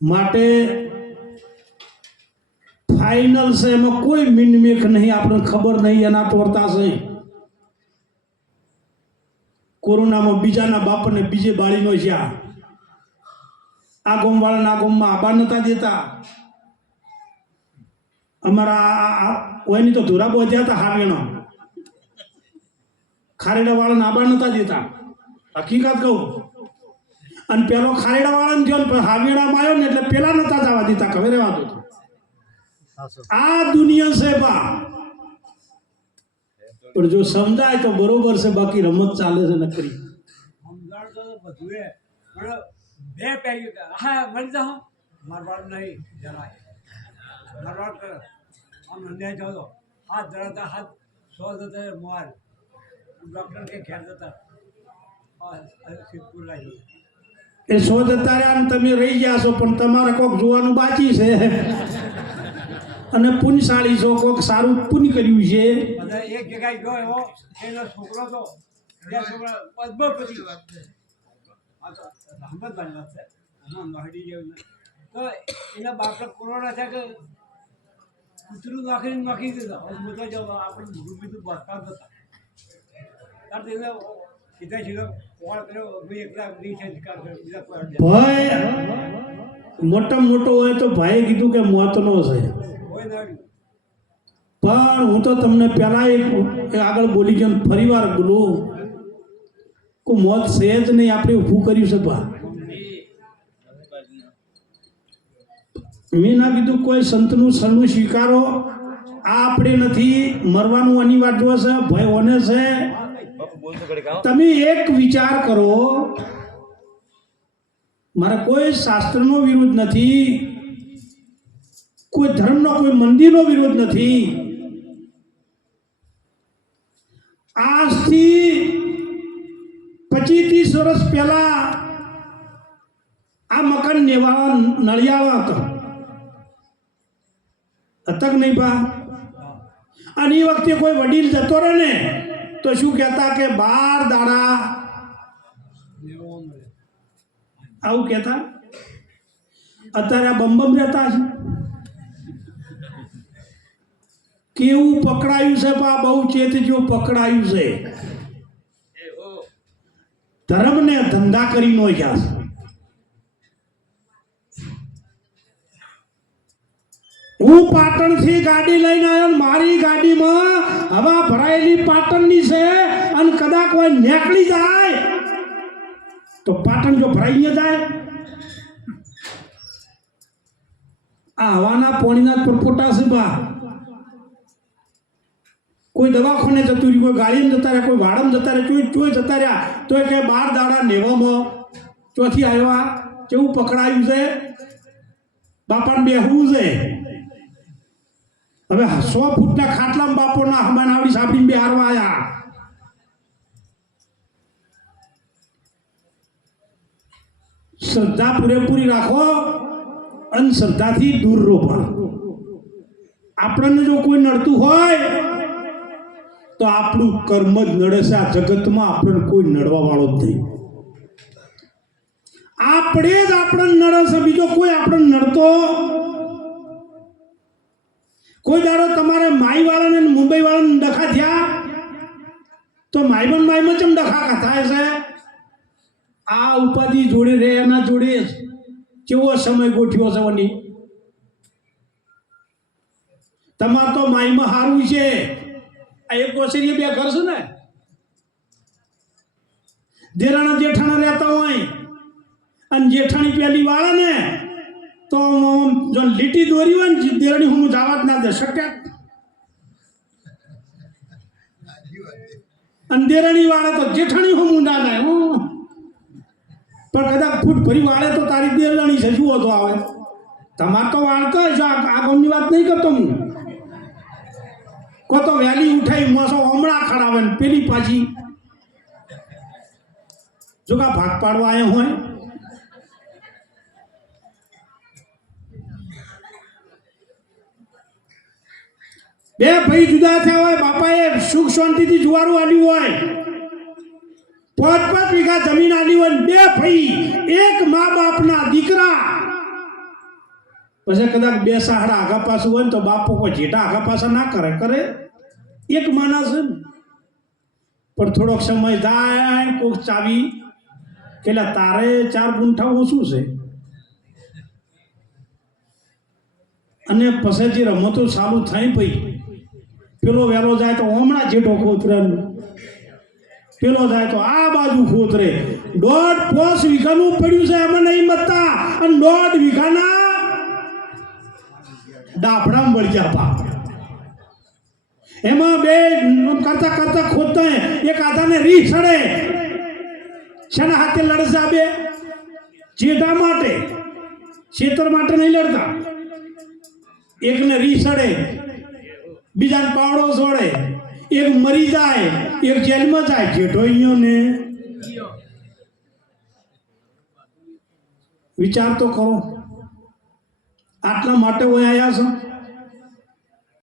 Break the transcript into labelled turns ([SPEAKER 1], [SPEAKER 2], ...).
[SPEAKER 1] માટે ફાઇનલ છે એમાં કોઈ મિનમેખ નહીં, આપણને ખબર નહીં એના તોરતા છે કોરોનામાં બીજાના બાપને બીજે બાળીનો જ્યાં. આ ગોમવાળાના ગોમમાં આબા નતા દેતા. અમારા ઓયની તો ધોરા બોધ્યા હતા હાવેણો ખારેડા વાળાને આબા નતા દેતા. હકીકત કહું. અને પેલો ખારેડા વાળાને થયો ને હાવેડામાં આવ્યો ને એટલે પેલા નતા જવા દીતા ખબર રહેવા દો. આ દુનિયા છે બા. પણ જો સમજાય તો બરોબર છે બાકી રમત ચાલે છે નકરી.
[SPEAKER 2] સમજાણ તો બધું એ પણ બે પેલી હા મળી જાઓ. મારવાડ નહીં જરાય મારવાડ કરે. આમ અન્યાય થયો હાથ ધરાતા હાથ સો જતા મોર ડૉક્ટર કે ઘેર જતા. શિવપુર લાગ્યું
[SPEAKER 1] એ સો જતા રહ્યા તમે રહી ગયા છો, પણ તમારે કોક જોવાનું બાકી છે. અને પુણ્યશાળી છો, કોક સારું પુણ્ય કર્યું છે.
[SPEAKER 2] એક જગ્યાએ ગયો એવો, એનો છોકરો તો પદ્મપતિ. વાત છે. આમાં નોહડી જેવું તો એના બાપને કોરોના છે કે કૂતરું નાખીને નાખી દીધા. હવે બધા આપણે બીજું બીજું બસતા હતા. એને સીધા સીધો કોણ કર્યો ભાઈ એકલા
[SPEAKER 1] મોટા મોટો હોય તો ભાઈએ કીધું કે મોતનો છે. પણ હું તો તમને પહેલા એક આગળ બોલી ગયો ફરી વાર બોલું. કે મોત છે જ નહીં આપણે ઊભું કર્યું છે બા. મેં ના કીધું કોઈ સંતનું શરણું સ્વીકારો. આ આપણે નથી મરવાનું અનિવાર્ય છે ભય ઓને છે. તમે એક વિચાર કરો. મારે કોઈ શાસ્ત્રનો વિરોધ નથી. કોઈ ધર્મનો, કોઈ મંદિરનો વિરોધ નથી. આજથી પચીસ ત્રીસ વર્ષ પહેલા આ મકાન નેવા નળિયાળો હતો. હતક નહીં બા અને એ વખતે કોઈ વડીલ જતો રહે ને તો શું કહેતા કે બાર દાડા? આવું કહેતા? અત્યારે આ બમ બમ રહેતા છે કેવું પકડાયું છે બા બહુ ચેતજો પકડાયું છે. ધર્મને ધંધા કરી નો ગયા છે. હું પાટણથી ગાડી લઈને આવ્યો મારી ગાડીમાં ભરાયેલી પાટણની છે અને કદાચ કોઈ નેકળી જાય, તો પાટણ જો ભરાઈ જાય. આ હવાના પોણીના પરપોટા છે બા. કોઈ દવાખાને જતું રહ્યું, કોઈ ગાડીમાં જતા રહ્યા, કોઈ વાડમ જતા રહ્યા, કોઈ ચોય જતા રહ્યા તો એ કે બાર દાડા નેવામાં. ચોથી આવ્યા, કેવું પકડાયું છે? બાપાને બેહવું છે. હવે સો ફૂટના ખાટલામાં બાપોના હમાન આવડી સાંભળીને બેહારવા આવ્યા શ્રદ્ધા પૂરેપૂરી રાખો અંધશ્રદ્ધાથી દૂર રહો આપણને જો કોઈ નડતું હોય તો આપણું કર્મ જ નડે છે. આ જગતમાં આપણને કોઈ નડવા વાળો જ નહીં. આપણે જ આપણને નડે છે. બીજો કોઈ આપણને નડતો કોઈ દાડો તમારે માઈ વાળાને મુંબઈ વાળાને ડખા થયા? તો માઈબન માઈમાં ચમ ડખા થાય છે? આ ઉપાધિ જોડે રે એના જોડે કેવો સમય ગોઠવ્યો છે વની? તમાર તો માઈમાં હારું છે. આ એક ઓસરીએ બે ઘર ને? દેરાણા જેઠાણા રહેતા હોય. અને જેઠાણી પેલી વાળા ને તો જો લીટી દોરી હોય ને દેરડી હું જવા જ ના દે, શક્ય? અને વાળે તો જેઠાણી હું ના જાય હું. પણ કદાચ ફૂટ ભરી વાળે તો તારી દેરણી છે શું હતો આવે. તમાર તો વાળતો હશો આ ગમની વાત નહીં કરતો હું. કો તો વહેલી ઉઠાઈ મોસો હમણાં ખડાવે ને પેલી પાછી. જો કા ભાગ પાડવા આવ્યો હોય. બે ભાઈ જુદા થયા હોય, બાપાએ સુખ શાંતિથી જુવારું આલ્યું હોય. પાંચ પાંચ વીઘા જમીન આલી હોય બે ભાઈ, એક મા બાપના દીકરા. પછી કદાચ બે સાહડા આગા પાછું હોય ને તો બાપો કોઈ જેટા આગા પાછા ના કરે કરે. એક માણસ છે પણ થોડોક સમય જાય, કોક ચાવી કે તારે ચાર ગુંઠા ઓછું છે. અને પછી જે રમતો ચાલુ થાય ભાઈ પેલો વહેલો જાય તો હમણાં જેઠો ખોતરે પેલો જાય તો આ બાજુ ખોતરે. દોઢ પોસ વીઘાનું પડ્યું છે એમાં નહીં મતતા અને દોઢ વીઘાના ડાફડામાં વળગ્યા બાપ. એમાં બે કરતા કરતા ખોદતા એક આધાને રી સડે શેના હાથે લડશે આ બે? ચેટા માટે. ખેતર માટે નહીં લડતા. એકને રી સડે બીજાને પાવડો છોડે. એક મરી જાય, એક જેલમાં જાય. જેઠો અહીંયો ને. વિચાર તો કરો. આટલા માટે હું આવ્યા છો.